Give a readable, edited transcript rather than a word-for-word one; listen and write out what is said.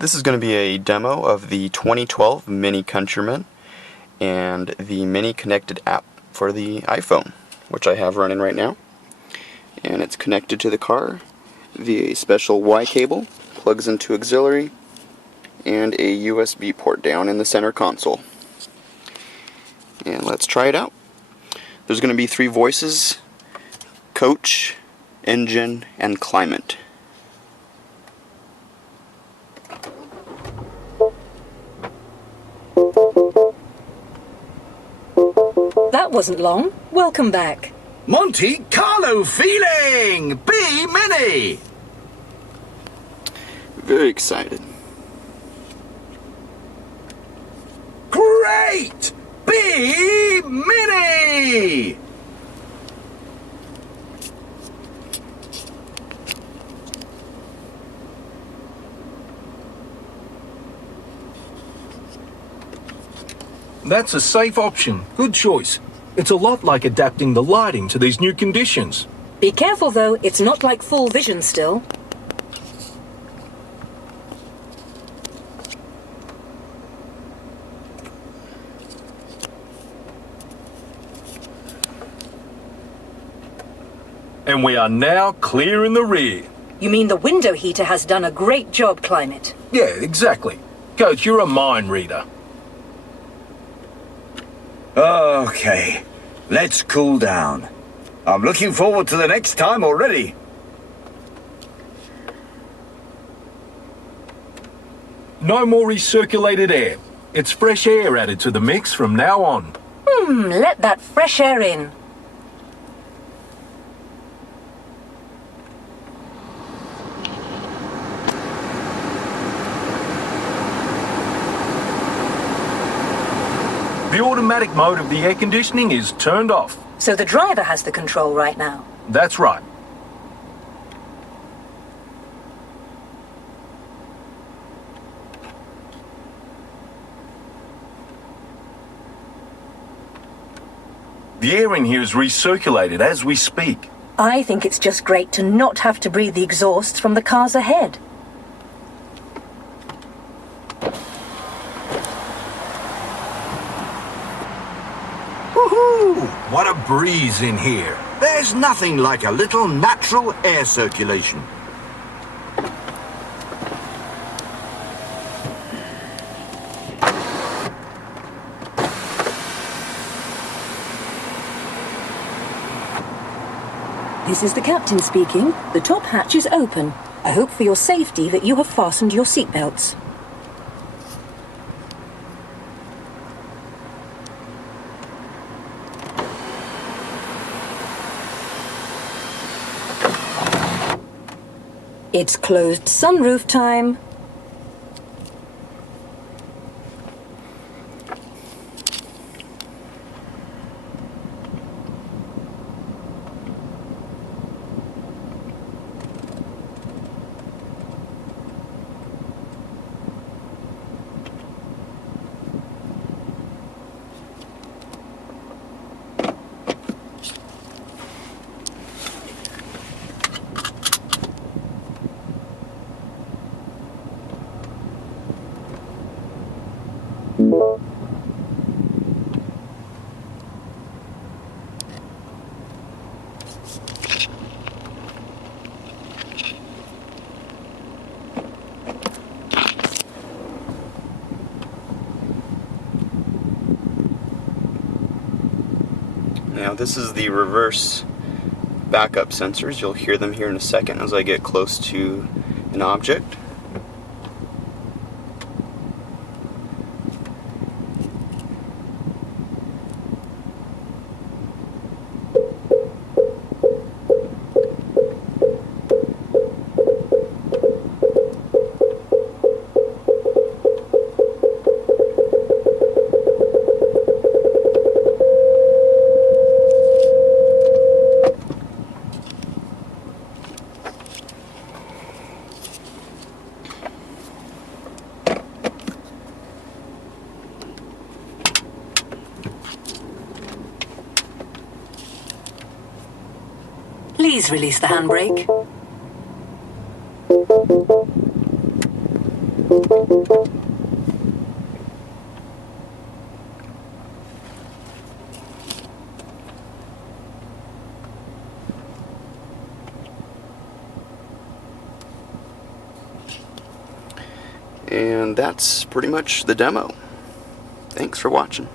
This is going to be a demo of the 2012 MINI Countryman and the MINI connected app for the iPhone, which I have running right now. And it's connected to the car via a special Y cable, plugs into auxiliary, and a USB port down in the center console. And let's try it out. There's going to be 3 voices: coach, engine, and climate. That wasn't long. Welcome back. Monte Carlo feeling! Be MINI! Very excited. Great! Be MINI! That's a safe option. Good choice. It's a lot like adapting the lighting to these new conditions. Be careful though, it's not like full vision still. And we are now clear in the rear. You mean the window heater has done a great job, Climate? Yeah, exactly. Coach, you're a mind reader. Okay, let's cool down. I'm looking forward to the next time already. No more recirculated air. It's fresh air added to the mix from now on. Let that fresh air in. The automatic mode of the air conditioning is turned off. So the driver has the control right now. That's right. The air in here is recirculated as we speak. I think it's just great to not have to breathe the exhausts from the cars ahead. Woohoo! What a breeze in here. There's nothing like a little natural air circulation. This is the captain speaking. The top hatch is open. I hope for your safety that you have fastened your seatbelts. It's closed sunroof time. Now this is the reverse backup sensors. You'll hear them here in a second as I get close to an object. Please release the handbrake. And that's pretty much the demo. Thanks for watching.